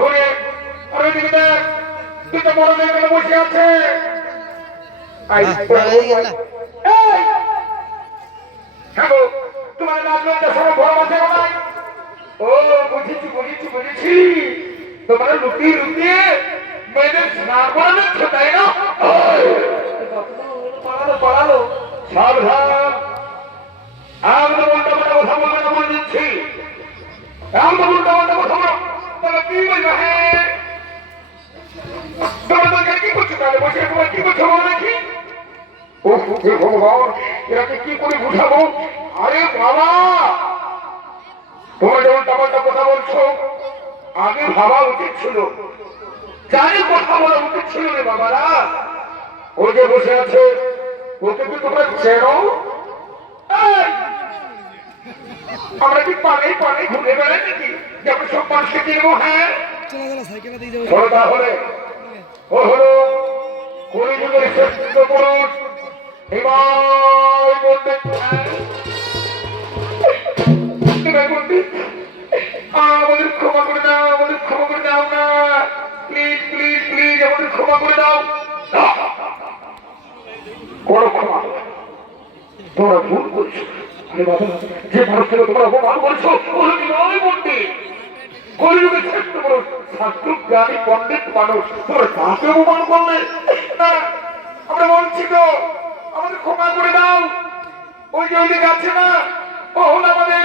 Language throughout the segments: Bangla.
ঘুরে আর ওইদিকে দেখ দুটো বড় মেয়ে বসে আছে। তোমার ও বুঝেছি বুঝেছি বুঝেছি, তোমরা লুকিয়ে লুকিয়ে মেয়েদের স্নান করে দিচ্ছ তাই না? পালালো পালালো, সাবধান, একদম উল্টা পাল্টা কথা বলবে না বলে দিচ্ছি, একদম উল্টা পাল্টা কথা বলো। তাহলে কি বলবে? হ্যাঁ তোমরা কি করছো তাহলে বসে, তোমার কি করছো বলো দেখি। ও ভগবান, এরাকে কি করে বুঝাবো? আরে বাবা, তোমরা যেমন টামাল্টা কথা বলছো, আগে ভাবা উচিত ছিল, জানি কথা বলা উচিত ছিল রে বাবারা। ও যে বসে আছে ওকে কি তোমরা চেনো? আমরা কি পানে পানে ঘুরে বেড়াই নাকি যেমন সব মানুষকে চিনবো? হ্যাঁ তাহলে ও হলো কলিযুগের শ্রেষ্ঠ পুরুষ আমাদের ক্ষমা করে দাও, আমাদের ক্ষমা করে দাও না, প্লিজ প্লিজ প্লিজ আমাদের ক্ষমা করে দাও। কোনো ক্ষমা, তোমরা ভুল করছো। যে মানুষটাকে তোমরা অপমান করছো কলিযুগের শ্রেষ্ঠ পুরুষ শাস্ত্র জ্ঞানী পণ্ডিত মানুষ, তোমরা তাকে অপমান করলে না। আমরা বলছি তো আমাদের ক্ষমা করে দাও। ওই যে ওইদিকে আছে না, ও হল আমাদের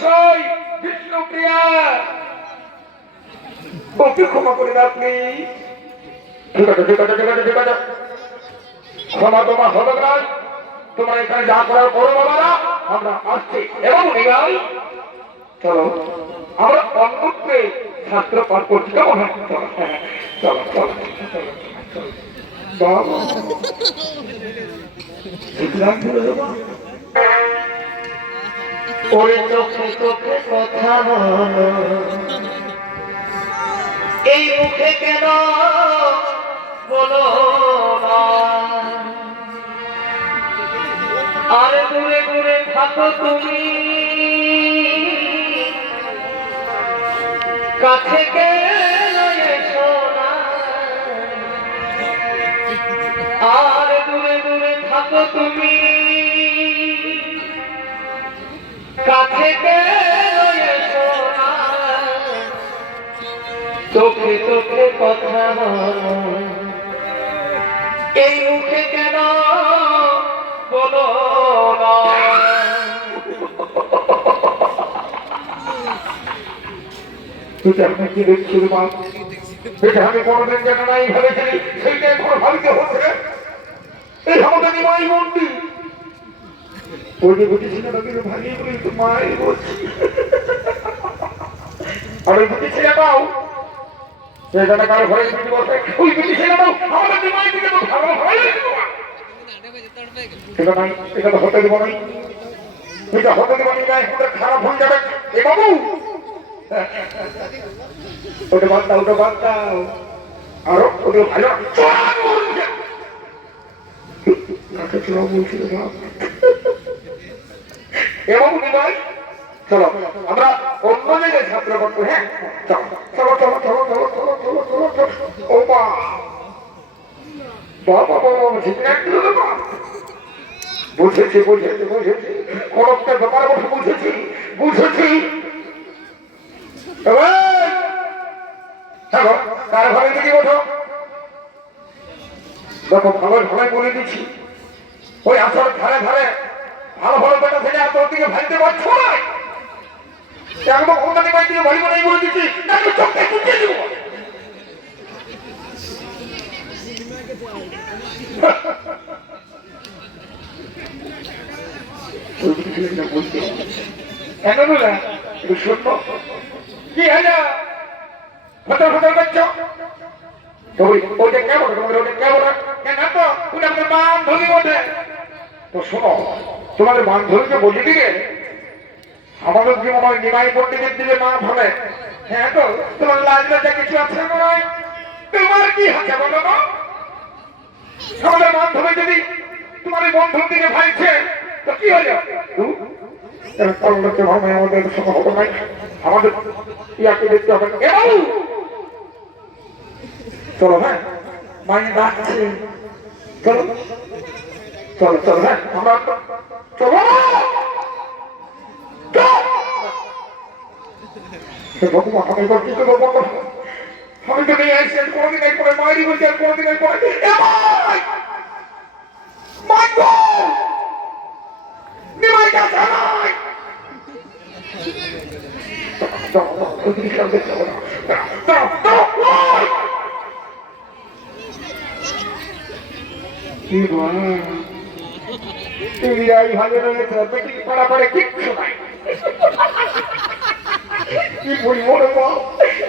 সই বিষ্ণুপ্রিয়া, ওকে ক্ষমা করে দাও প্লিজ। ঠিক আছে ঠিক আছে ঠিক আছে ঠিক আছে, ক্ষমা তোমার হবে না। তোমরা এখানে যা করার করো বাবারা, আমরা আসছি। এবং নিগাই চলো আমরা অন্যত্রে শাস্ত্র পাঠ করছি, কেমন? চলো চলো চলো, ওরে চোখে চোখে কথা বলো, এই মুখে কেন বলো না? আর দূরে দূরে থাকো তুমি, কাছে কেন এসো না? আর দূরে দূরে থাকো তুমি, কাছে কেন এসো না? চোখে চোখে কথা বলো, এই মুখে কেন বলো না? কি দেখছি মা, এটা আমি কোনোদিন যেন নাই ভেবেছিলি, সেইটা এখন ভাবিতে হচ্ছে। এই আমাদের নিমাই মন্দির ওই যে বুঝেছিল না, কিন্তু ভাগিয়ে বলি তো মাই বলছি। আর ওই বুঝি ছেলে পাও সেখানে কারো ঘরে বুঝি বসে, ওই বুঝি ছেলে পাও আমাদের নিমাই দিকে তো ভালো হয়। এটা নাই, এটা তো হতে দেবো নাই, এটা হতে দেবো নি, খারাপ হয়ে যাবে। এ বাবু ওটা বাদ দাও, ওটা বাদ দাও, আরো ওটা ভালো বলছিল। এবং নিমাই চলো আমরা অন্য জায়গায় ছাত্র করবো। হ্যাঁ চলো চলো চলো চলো চলো চলো চলো চলো চলো। ও মা বাবা বাবা বুঝেছি বুঝেছি বুঝেছি, কোন একটা ব্যাপারে বসে বুঝেছি বুঝেছি। কার ঘরে দিকে ওঠো, দেখো ভালো ভালো বলে দিচ্ছি, ওই আসর ধারে ধারে ভালো ভালো বেটা থেকে আর তোর দিকে ভাইতে পারছো না। একদম ওখানে বাড়ি দিয়ে ভালো ভালোই বলে দিচ্ছি, চোখে কুটিয়ে দিব। কি হলো ফটো ফটো করছো? ওটা কেমন ওটা কেমন কেন তো ওটা আপনার বান্ধবী ওঠে। তো শোনো, তোমাদের বান্ধবীকে বলি দিকে আমাদের জীবন ওই নিমাই পণ্ডিতের দিলে মা ভাবে। হ্যাঁ তো তোমার লাজ লজ্জা কিছু আছে নয়? তোমার কি হাতে বলো না? আমাদের বান্ধবী যদি তোমার বন্ধুর দিকে ভাইছে তো কি হলো? আমাদের সঙ্গে হতো নাই, আমাদের ইয়াকে দেখতে হবে। চলো হ্যাঁ মাইনে ডাকছে চলো চলো চলো হ্যাঁ আমরা চলো ভগবান আমি এবার কি করবো আমি তো নিয়ে আসছি কোনোদিন এই পরে মায়েরই বলছি আর কোনোদিন এই পরে তুমি ভালো রয়েছে বেটি পড়া পড়ে কিচ্ছু নাই কি বলবো রে মা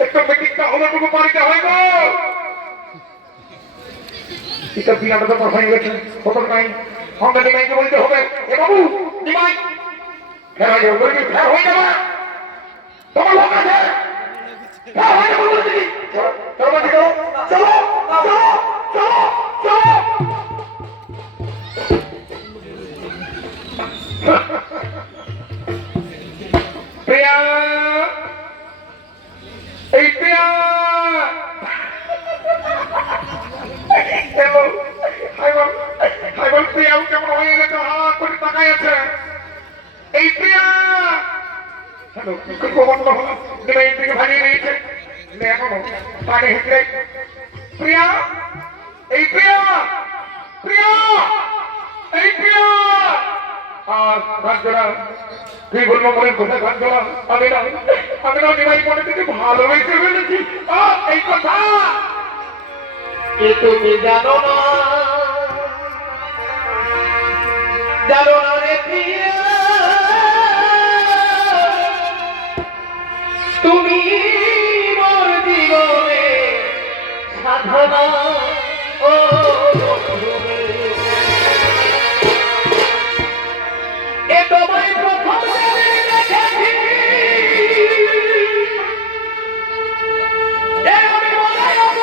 একটা বেটিটা হলো টুকু বাড়িতে হয় গো এটা বিনাটা তো হয়ে গেছে কত নাই আমরা নিমাইকে বলতে হবে এ বাবু নিমাই ফের হয়ে যাবে ফের হয়ে যাবে তোমার লোক আছে ফের হয়ে যাবে বলছি চলো চলো চলো চলো চলো চলো প্রিয়া এই প্রিয়া প্রিয়া কেমন হয়ে গেছে হা করে তাকাই আছে এই প্রিয়া এই থেকে ভাগিয়ে নিয়েছে এখনো পানি হেঁটে প্রিয়া এই প্রিয়া প্রিয়া এই প্রিয়া আর গাঞ্জনা তুই বলবো মনে কোথায় গাঞ্জনা আমি না নিমাই মনে থেকে ভালোবেসে ফেলেছি এই কথা কে তুমি জানো না রে প্রিয়া তুমি মোর জীবনে সাধনা ও এ তোমায় প্রথম দেখেছি আমি মনে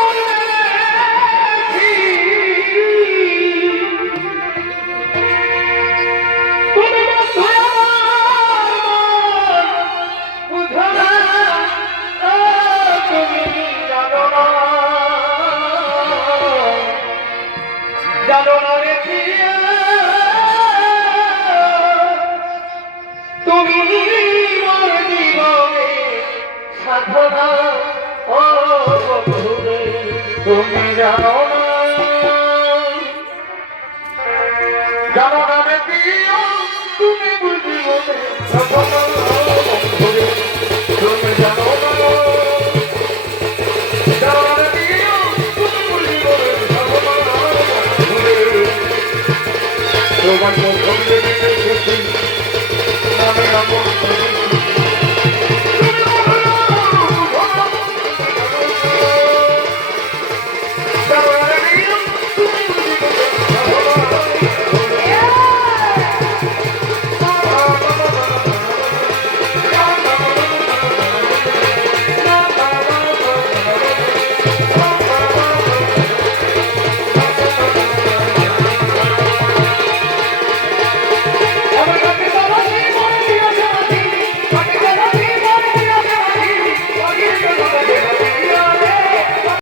জানো না রে প্রিয়া তুমি মোর জীবনে সাধনা ও বন্ধুরে তুমি জানো না রে প্রিয়া তুমি মোর জীবনে সাধনা বন্ধুরে তুমি জানো না তোমার মুখ দেখে খুশি আমি